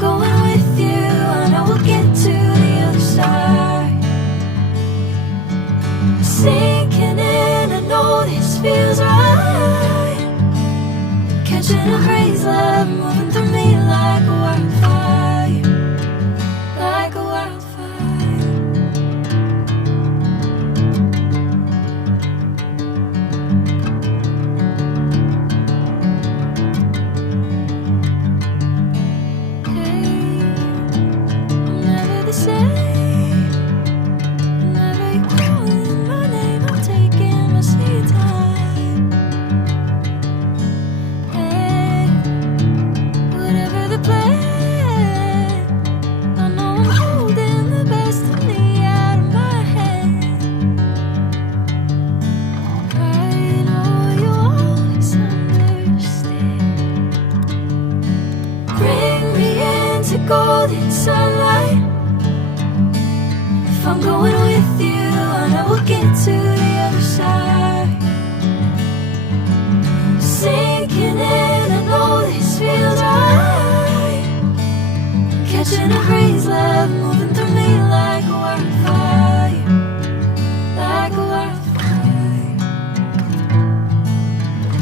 going with you, I know we'll get to the other side. Sinking in, I know this feels right. Catching a breeze, love moving through me like a wildfire, like a wildfire. Hey, I'm never the same. Whenever you're calling my name, I'm taking my sweet time. Hey, whatever the plan, I know I'm holding the best of me out of my hand. I know you'll always understand. Bring me into golden sunlight. If I'm going with you, I know we'll get to the other side. Sinking in, I know this feels right. Catching a breeze, love moving through me like